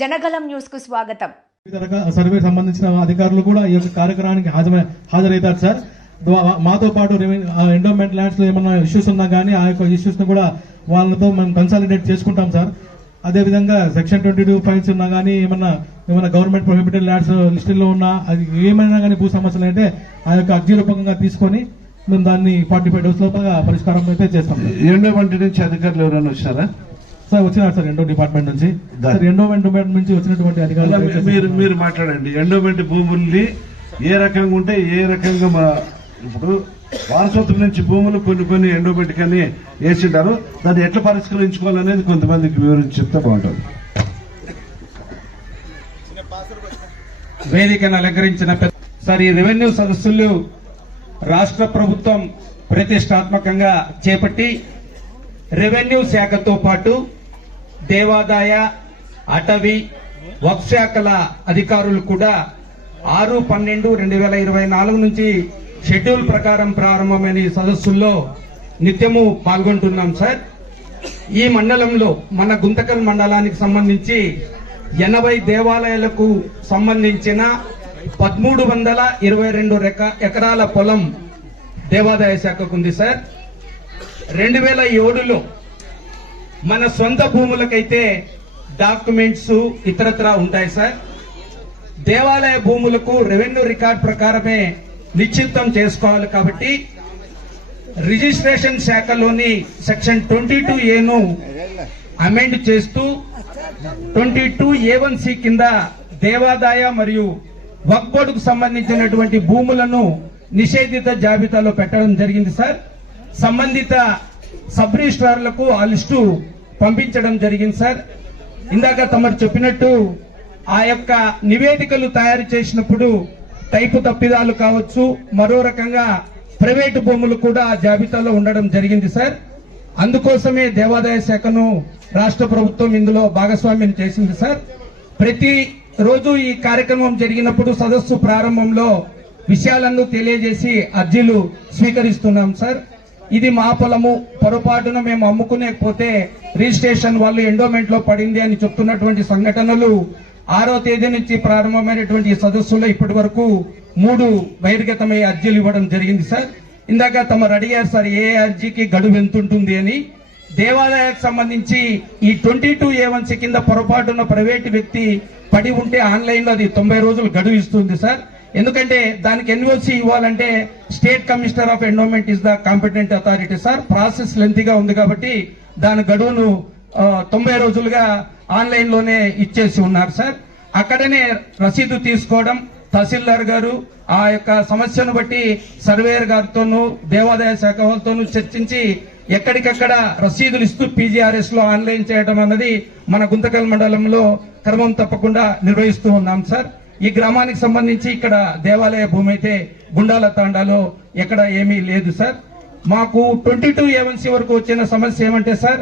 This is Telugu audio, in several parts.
జనగలం న్యూస్కు స్వాగతం. వివిధ రకాల సర్వే సంబంధించిన అధికారులు కూడా ఈ యొక్క కార్యక్రమానికి హాజరై హాజరవుతారు సార్. మాతో పాటు ఎండోమెంట్ ల్యాండ్స్లో ఏమన్నా ఇష్యూస్ ఉన్నా కానీ ఆ యొక్క ఇష్యూస్ను కూడా వాళ్ళతో మనం కన్సాలిడేట్ చేసుకుంటాం సార్. అదే విధంగా సెక్షన్ ట్వంటీ టూ ఫైల్స్ ఉన్నా కానీ ఏమన్నా ఏమన్నా గవర్నమెంట్ ప్రొహిబిటెడ్ ల్యాండ్స్ లిస్టుల్లో ఉన్నా అది ఏమైనా కానీ భూ సమస్యలు అంటే ఆ యొక్క అర్జీ రూపకంగా తీసుకొని మేము దాన్ని ఫార్టీ ఫైవ్ డేస్ లోపల పరిష్కారం అయితే చేస్తాం వంటి నుంచి అధికారులు ఎవరైనా వచ్చారా? సార్ వచ్చినారు సార్ ఎండో డిపార్ట్మెంట్ నుంచి. సార్ ఎండోమెంట్ డిపార్ట్మెంట్ నుంచి వచ్చినటువంటి అధికారులు మీరు మీరు మాట్లాడండి. ఎండోమెంట్ భూముల్ని ఏ రకంగా ఉంటే ఏ రకంగా మా ఇప్పుడు వారసత్వం నుంచి భూములు కొన్ని కొన్ని ఎండోమెంట్ కానీ వేసింటారు. దాన్ని ఎట్లా పరిష్కరించుకోవాలనేది కొంతమందికి వివరించి చెప్తే బాగుంటుంది. వేదికను అలంకరించిన సార్ ఈ రెవెన్యూ సదస్సులు రాష్ట్ర ప్రభుత్వం ప్రతిష్టాత్మకంగా చేపట్టి రెవెన్యూ శాఖతో పాటు దేవాదాయ అటవీ వక్ అధికారులు కూడా ఆరు పన్నెండు రెండు వేల ఇరవై నాలుగు నుంచి షెడ్యూల్ ప్రకారం ప్రారంభమైన ఈ సదస్సుల్లో నిత్యము పాల్గొంటున్నాం సార్. ఈ మండలంలో మన గుంతకల్ మండలానికి సంబంధించి ఎనభై దేవాలయాలకు సంబంధించిన పదమూడు వందల ఇరవై రెండు రెక- ఎకరాల పొలం దేవాదాయ శాఖకు ఉంది సార్. రెండు వేల ఏడులో మన సొంత భూములకైతే డాక్యుమెంట్స్ ఇతరత్రా ఉంటాయి సార్. దేవాలయ భూములకు రెవెన్యూ రికార్డ్ ప్రకారమే నిశ్చితం చేసుకోవాలి కాబట్టి రిజిస్ట్రేషన్ శాఖలోని సెక్షన్ ట్వంటీ టూ ఏను అమెండ్ చేస్తూ twenty two A one C కింద దేవాదాయ మరియు వక్ బోర్డుకు సంబంధించినటువంటి భూములను నిషేధిత జాబితాలో పెట్టడం జరిగింది సార్. సంబంధిత సబ్ రిజిస్ట్రార్లకు ఆ లిస్టు పంపించడం జరిగింది సార్. ఇందాక తమరు చెప్పినట్టు ఆ యొక్క నివేదికలు తయారు చేసినప్పుడు టైపు తప్పిదాలు కావచ్చు మరో రకంగా ప్రైవేటు భూములు కూడా ఆ జాబితాలో ఉండడం జరిగింది సార్. అందుకోసమే దేవాదాయ శాఖను రాష్ట్ర ప్రభుత్వం ఇందులో భాగస్వామ్యం చేసింది సార్. ప్రతి రోజు ఈ కార్యక్రమం జరిగినప్పుడు సదస్సు ప్రారంభంలో విషయాలను తెలియజేసి అర్జీలు స్వీకరిస్తున్నాం సార్. ఇది మా పొలము. పొరపాటున మేము అమ్ముకునేకపోతే రిజిస్ట్రేషన్ వాళ్ళు ఎండోమెంట్లో పడింది అని చెప్తున్నటువంటి సంఘటనలు ఆరో తేదీ నుంచి ప్రారంభమైనటువంటి సదస్సులో ఇప్పటి వరకు మూడు బహిర్గతమయ్యే అర్జీలు ఇవ్వడం జరిగింది సార్. ఇందాక తమ అడిగారు సార్ ఏ అర్జీకి గడువు ఎంత ఉంటుంది అని. దేవాలయాలకు సంబంధించి ఈ ట్వంటీ టూ ఏ కింద పొరపాటున ప్రైవేట్ వ్యక్తి పడి ఉంటే ఆన్లైన్లో అది తొంభై రోజులు గడువు ఇస్తుంది సార్. ఎందుకంటే దానికి ఎన్ఓసి ఇవ్వాలంటే state commissioner of endowment is the competent authority sir. Process లెంతీగా ఉంది కాబట్టి దాని గడువును తొంభై రోజులుగా ఆన్లైన్లోనే ఇచ్చేసి ఉన్నారు సార్. అక్కడనే రసీదు తీసుకోవడం తహసీల్దార్ గారు ఆ యొక్క సమస్యను బట్టి సర్వేయర్ గారితోనూ దేవాదాయ శాఖ వాళ్ళతోనూ చర్చించి ఎక్కడికక్కడ రసీదులు ఇస్తూ పీజీఆర్ఎస్లో ఆన్లైన్ చేయడం అన్నది మన గుంతకల్ మండలంలో క్రమం తప్పకుండా నిర్వహిస్తూ ఉన్నాం సార్. ఈ గ్రామానికి సంబంధించి ఇక్కడ దేవాలయ భూమి అయితే గుండాల తాండాలో ఎక్కడ ఏమీ లేదు సార్. మాకు ట్వంటీ టూ ఏవన్సీ వరకు వచ్చిన సమస్య ఏమంటే సార్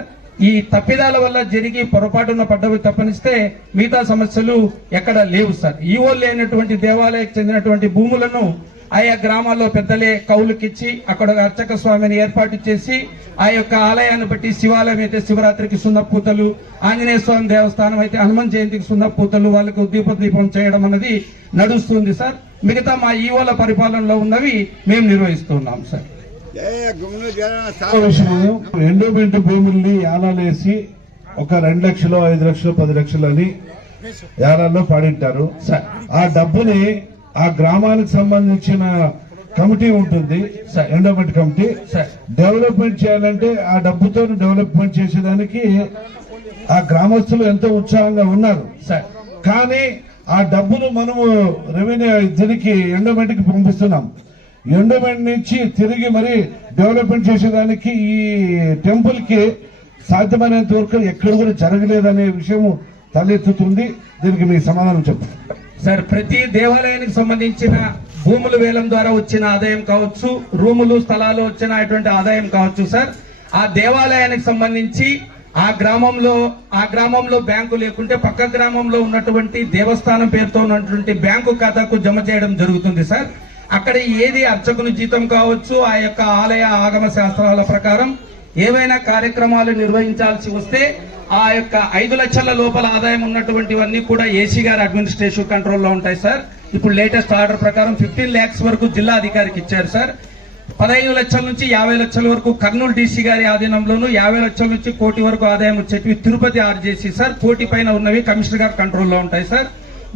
ఈ తప్పిదాల వల్ల జరిగి పొరపాటున పడ్డవి తప్పనిస్తే మిగతా సమస్యలు ఎక్కడ లేవు సార్. ఈవో లేనటువంటి దేవాలయకు చెందినటువంటి భూములను ఆయా గ్రామాల్లో పెద్దలే కౌలుకిచ్చి అక్కడ ఒక అర్చక స్వామిని ఏర్పాటు చేసి ఆ యొక్క ఆలయాన్ని బట్టి శివాలయం అయితే శివరాత్రికి సున్న పూతలు ఆంజనేయ స్వామి దేవస్థానం అయితే హనుమాన్ జయంతికి సున్న పూతలు వాళ్ళకు దీప దీపం చేయడం అన్నది నడుస్తుంది సార్. మిగతా మా ఈవోల పరిపాలనలో ఉన్నవి మేము నిర్వహిస్తున్నాం సార్. ఎండోమెంట్ భూముల్ని యాలాలేసి ఒక రెండు లక్షలు ఐదు లక్షలు పది లక్షలు అని యాలాల్లో పాడింటారు. సార్. ఆ డబ్బుని ఆ గ్రామానికి సంబంధించిన కమిటీ ఉంటుంది. Endowment committee. డెవలప్మెంట్ చేయాలంటే ఆ డబ్బుతో డెవలప్మెంట్ చేసేదానికి ఆ గ్రామస్తులు ఎంతో ఉత్సాహంగా ఉన్నారు. కానీ ఆ డబ్బును మనము రెవెన్యూ దీనికి ఎండోమెంట్కి పంపిస్తున్నాం. ఎండోమెంట్ నుంచి తిరిగి మరి డెవలప్మెంట్ చేసేదానికి ఈ టెంపుల్కి సాధ్యమైనంత వరకు ఎక్కడ కూడా జరగలేదనే విషయం తలెత్తుతుంది. దీనికి మీ సమాధానం చెప్పండి. సార్ ప్రతి దేవాలయానికి సంబంధించిన భూముల వేలం ద్వారా వచ్చిన ఆదాయం కావచ్చు రూములు స్థలాలు వచ్చిన అటువంటి ఆదాయం కావచ్చు సార్. ఆ దేవాలయానికి సంబంధించి ఆ గ్రామంలో ఆ గ్రామంలో బ్యాంకు లేకుంటే పక్క గ్రామంలో ఉన్నటువంటి దేవస్థానం పేరుతో ఉన్నటువంటి బ్యాంకు ఖాతాకు జమ చేయడం జరుగుతుంది సార్. అక్కడ ఏది అర్చకుని జీతం కావచ్చు ఆ యొక్క ఆలయ ఆగమ శాస్త్రాల ప్రకారం ఏవైనా కార్యక్రమాలు నిర్వహించాల్సి వస్తే ఆ యొక్క ఐదు లక్షల లోపల ఆదాయం ఉన్నటువంటివన్నీ కూడా ఏసీ గారి అడ్మినిస్ట్రేషన్ కంట్రోల్లో ఉంటాయి సార్. ఇప్పుడు లేటెస్ట్ ఆర్డర్ ప్రకారం ఫిఫ్టీన్ ల్యాక్స్ వరకు జిల్లా అధికారికి ఇచ్చారు సార్. పదహైదు లక్షల నుంచి యాభై లక్షల వరకు కర్నూలు డీసీ గారి ఆధీనంలోను యాభై లక్షల నుంచి కోటి వరకు ఆదాయం వచ్చేటివి తిరుపతి ఆర్జేసీ సార్. కోటి పైన ఉన్నవి కమిషనర్ గారి కంట్రోల్లో ఉంటాయి సార్.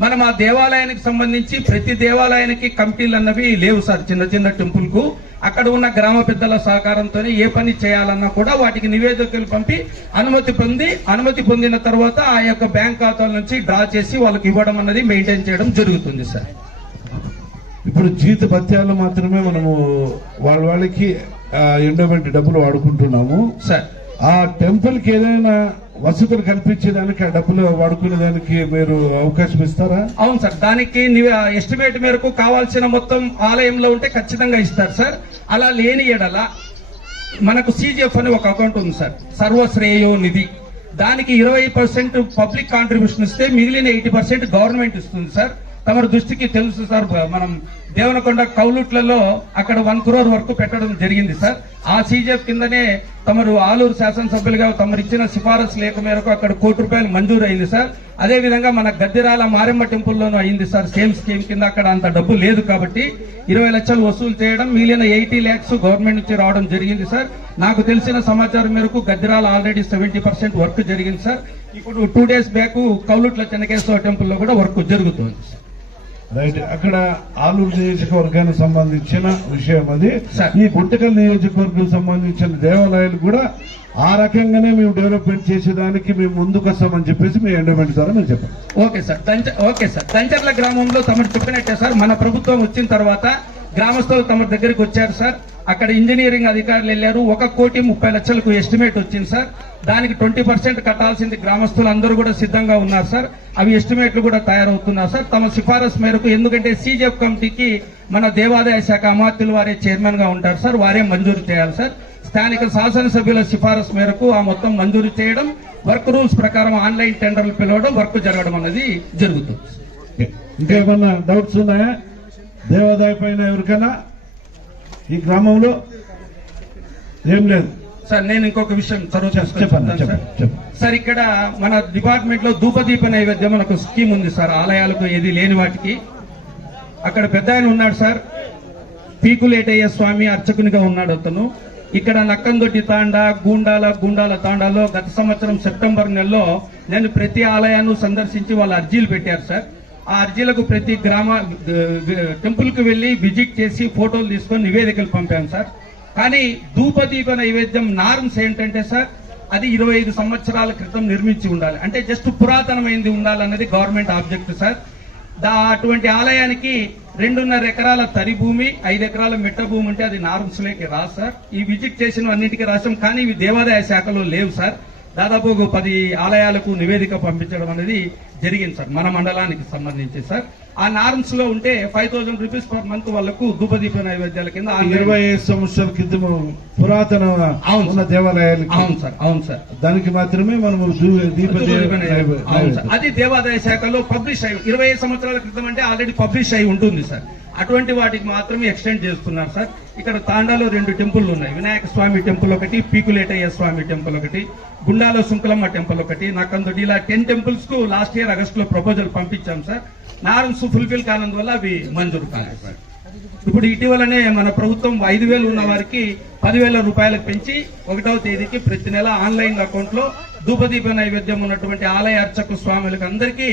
మనం ఆ దేవాలయానికి సంబంధించి ప్రతి దేవాలయానికి కమిటీలు అన్నవి లేవు సార్. చిన్న చిన్న టెంపుల్కు అక్కడ ఉన్న గ్రామ పెద్దల సహకారంతో ఏ పని చేయాలన్నా కూడా వాటికి నివేదికలు పంపి అనుమతి పొంది అనుమతి పొందిన తర్వాత ఆ యొక్క బ్యాంక్ ఖాతాల నుంచి డ్రా చేసి వాళ్ళకి ఇవ్వడం అన్నది మెయింటైన్ చేయడం జరుగుతుంది సార్. ఇప్పుడు జీత భత్యాలు మాత్రమే మనము వాళ్ళ వాళ్ళకి ఎండోమెంట్ డబ్బులు వాడుకుంటున్నాము. సార్. ఆ టెంపుల్కి ఏదైనా వసతులు కల్పించేదానికి ఆ డబ్బులు వాడుకునే దానికి మీరు అవకాశం ఇస్తారా? అవును సార్. దానికి ఎస్టిమేట్ మేరకు కావాల్సిన మొత్తం ఆలయంలో ఉంటే ఖచ్చితంగా ఇస్తారు సార్. అలా లేని ఎడల మనకు సీజీఎఫ్ అని ఒక అకౌంట్ ఉంది సార్. సర్వశ్రేయో నిధి. దానికి ఇరవై పర్సెంట్ పబ్లిక్ కాంట్రిబ్యూషన్ ఇస్తే మిగిలిన ఎయిటీ పర్సెంట్ గవర్నమెంట్ ఇస్తుంది సార్. తమ దృష్టికి తెలుసు సార్ మనం దేవనకొండ కౌలుట్లలో అక్కడ వన్ క్రోర్ వరకు పెట్టడం జరిగింది సార్. ఆ సీజీఎఫ్ కిందనే తమరు ఆలూరు శాసనసభ్యులుగా తమరు ఇచ్చిన సిఫారసు లేఖ మేరకు అక్కడ కోటి రూపాయలు మంజూరు అయింది సార్ అదేవిధంగా మన గద్దెరాల మారెమ్మ టెంపుల్లోనూ అయింది సార్. సేమ్ స్కీమ్ కింద అక్కడ అంత డబ్బు లేదు కాబట్టి ఇరవై లక్షలు వసూలు చేయడం మిగిలిన ఎయిటీ ల్యాక్స్ గవర్నమెంట్ నుంచి రావడం జరిగింది సార్. నాకు తెలిసిన సమాచారం మేరకు Gadderala already seventy percent work జరిగింది సార్. ఇప్పుడు two days back Kaulutla Chennakeshwara టెంపుల్లో కూడా వర్క్ జరుగుతుంది సార్. రైట్ అక్కడ ఆలూరు నియోజకవర్గానికి సంబంధించిన విషయం అది. ఈ గుంటకల్ నియోజకవర్గం సంబంధించిన దేవాలయాలు కూడా ఆ రకంగానే మేము డెవలప్మెంట్ చేసేదానికి మేము ముందుకు వస్తామని చెప్పేసి మీ ఎండోమెంట్ ద్వారా మీరు చెప్పండి. ఓకే సార్ దంచ ఓకే సార్. దంచర్ల గ్రామంలో తమరు చెప్పినట్టే సార్ మన ప్రభుత్వం వచ్చిన తర్వాత గ్రామస్తులు తమ దగ్గరికి వచ్చారు సార్. అక్కడ ఇంజనీరింగ్ అధికారులు వెళ్ళారు. ఒక కోటి ముప్పై లక్షలకు ఎస్టిమేట్ వచ్చింది సార్. దానికి ట్వంటీ పర్సెంట్ కట్టాల్సింది గ్రామస్తులు అందరూ కూడా సిద్ధంగా ఉన్నారు సార్. అవి ఎస్టిమేట్లు కూడా తయారవుతున్నారు సార్. తమ సిఫారసు మేరకు ఎందుకంటే సీజెఫ్ కమిటీకి మన దేవాదాయ శాఖ అమాత్యులు వారే చైర్మన్గా ఉంటారు సార్. వారే మంజూరు చేయాలి సార్. స్థానిక శాసనసభ్యుల సిఫారసు మేరకు ఆ మొత్తం మంజూరు చేయడం వర్క్ రూల్స్ ప్రకారం ఆన్లైన్ టెండర్లు పిలవడం వర్క్ జరగడం అనేది జరుగుతుంది ఇంకేమన్నా డౌట్స్ ఉన్నాయా? దేవాదాయ పైన ఎవరికైనా? ఈ గ్రామంలో ఏం లేదు. సార్ నేను ఇంకొక విషయం చదువు చెప్పండి చేసుకుంటాను సార్ ఇక్కడ మన డిపార్ట్మెంట్లో ధూపదీప నైవేద్యం అని ఒక స్కీమ్ ఉంది సార్ ఆలయాలకు ఏది లేని వాటికి. అక్కడ పెద్ద ఆయన ఉన్నాడు సార్. పీకులేటయ్య స్వామి అర్చకునిగా ఉన్నాడు అతను. ఇక్కడ నక్కందొడ్డి తాండా గూండాల గూండాల తాండాలో గత సంవత్సరం సెప్టెంబర్ నెలలో నేను ప్రతి ఆలయాన్ని సందర్శించి వాళ్ళ అర్జీలు పెట్టారు సార్. ఆ అర్జీలకు ప్రతి గ్రామ టెంపుల్కు వెళ్ళి విజిట్ చేసి ఫోటోలు తీసుకొని నివేదికలు పంపాం సార్. కానీ ధూపదీప నైవేద్యం నార్మ్స్ ఏంటంటే సార్ అది ఇరవై ఐదు సంవత్సరాల క్రితం నిర్మించి ఉండాలి. అంటే జస్ట్ పురాతనమైంది ఉండాలన్నది గవర్నమెంట్ ఆబ్జెక్ట్ సార్. దా అటువంటి ఆలయానికి రెండున్నర ఎకరాల తరి భూమి ఐదు ఎకరాల మిట్ట భూమి ఉంటే అది నార్మ్స్లోకి రాదు సార్. ఈ విజిట్ చేసిన అన్నింటికీ రాసాం కానీ ఇవి దేవాదాయ శాఖలో లేవు సార్. దాదాపు ఒక పది ఆలయాలకు నివేదిక పంపించడం అనేది జరిగింది సార్ మన మండలానికి సంబంధించి సార్ ఆ నార్మ్స్లో ఉంటే five thousand rupees per month వాళ్ళకు ధూపదీప నైవేద్యాల కింద ఇరవై ఐదు సంవత్సరాల క్రితం పురాతన అవును. దేవాలయాలకి అవును సార్ అవును సార్ దానికి మాత్రమే మనము. అవును సార్. అది దేవాదాయ శాఖలో పబ్లిష్ అయి ఇరవై ఐదు సంవత్సరాల క్రితం అంటే ఆల్రెడీ పబ్లిష్ అయి ఉంటుంది సార్ అటువంటి వాటికి మాత్రమే ఎక్స్టెండ్ చేస్తున్నారు సార్. ఇక్కడ తాండాలో రెండు టెంపుల్ ఉన్నాయి. వినాయక స్వామి టెంపుల్ ఒకటి పీకులేటయ్య స్వామి టెంపుల్ ఒకటి గుండాలో శుంకలమ్మ టెంపుల్ ఒకటి నాకందుటి ఇలా టెన్ టెంపుల్స్కు లాస్ట్ ఇయర్ ఆగస్ట్లో ప్రపోజల్ పంపించాం సార్. నారన్స్ ఫుల్ఫిల్ కానందువల్ల అవి మంజూరు కాలేదు సార్. ఇప్పుడు ఇటీవలనే మన ప్రభుత్వం ఐదు వేలు ఉన్న వారికి పదివేల రూపాయలకు పెంచి ఒకటవ తేదీకి ప్రతి నెల ఆన్లైన్ అకౌంట్లో ధూపదీప నైవేద్యం ఉన్నటువంటి ఆలయ అర్చక స్వాములకు అందరికీ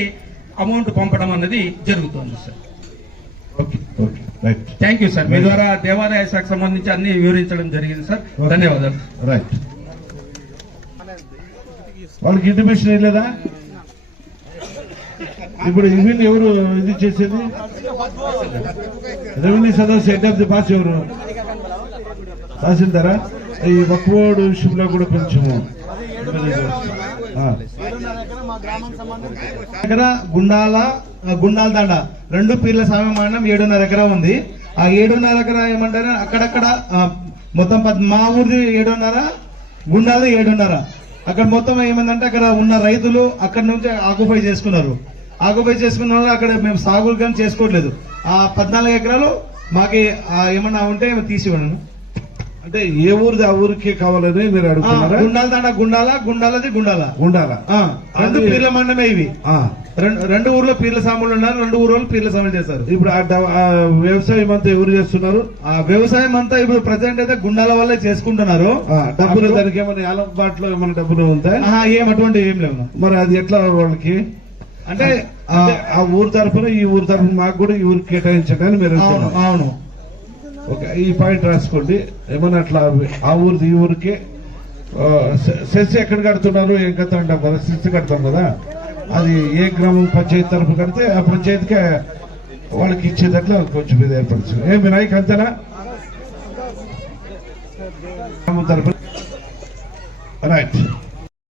అమౌంట్ పంపడం అన్నది జరుగుతుంది sir. Okay. Thank you sir మీ ద్వారా దేవాదాయ శాఖకు సంబంధించి అన్ని వివరించడం జరిగింది సార్ ధన్యవాదాలు. రైట్ వాళ్ళకి ఇంటిమేషన్ ఇవ్వలేదా? ఇప్పుడు ఇవిన్ ఎవరు ఇది చేసేది? రెవెన్యూ సదస్సు హెడ్ ఆఫ్ ది బాస్ ఎవరు? తహసీల్దారా? ఈ వక్వాడు విషయంలో కూడా కొంచెము. దగ్గర గుండాల గుండాల దండ. రెండు పీర్ల స్వామి మండలం ఏడున్నర ఎకరా ఉంది. ఆ ఏడున్నర ఎకరా ఏమంటారు? అక్కడక్కడ మొత్తం పద్- మా ఊరిది ఏడున్నర గుండాల ఏడున్నర. అక్కడ మొత్తం ఏమైందంటే అక్కడ ఉన్న రైతులు అక్కడ నుంచి ఆక్యుపై చేసుకున్నారు. ఆక్యుపై చేసుకున్న వాళ్ళు అక్కడ మేము సాగులు కానీ చేసుకోవట్లేదు. ఆ పద్నాలుగు ఎకరాలు మాకు ఏమన్నా ఉంటే తీసి ఇవ్వండి అంటే ఏ ఊరిది ఆ ఊరికే కావాలని మీరు అడుగుతున్నారా? గుండాల దండ గుండాల గుండాలది గుండాల. ఉండాలా ఆ, రెండు పీర్ల మండమే ఇవి. ఆ. రెండు ఊర్లో పీర్ల సాములు ఉన్నారు రెండు ఊర్లో పీర్ల సాములు చేస్తారు. ఇప్పుడు ఆ వ్యవసాయం అంతా ఎవరు చేస్తున్నారు? ఆ వ్యవసాయం అంతా ఇప్పుడు ప్రజెంట్ అయితే గుండాల వల్లే చేసుకుంటున్నారు. డబ్బులు దానికి ఏమైనా ఏలబాట్లో ఏమైనా డబ్బులు ఉంటాయి ఏం అటువంటి ఏం లేవు. మరి అది ఎట్లా వాళ్ళకి? అంటే ఆ, ఊరు తరపున ఈ ఊరు తరపున మాకు కూడా ఈ ఊరికి కేటాయించడానికి మీరు. అవును. ఓకే ఈ పాయింట్ రాసుకోండి. ఏమన్నా అట్లా ఆ ఊరిది ఈ ఊరికి సెస్ ఎక్కడ కడుతున్నారు? ఏం కథ అంటాం కదా సెస్ కడతాం కదా. అది ఏ గ్రామం పంచాయతీ తరపు కడితే ఆ పంచాయతీకి వాళ్ళకి ఇచ్చేటట్లు కొంచెం ఇది ఏర్పరచు ఏ వినాయక్ అంతేనా? తరపు రైట్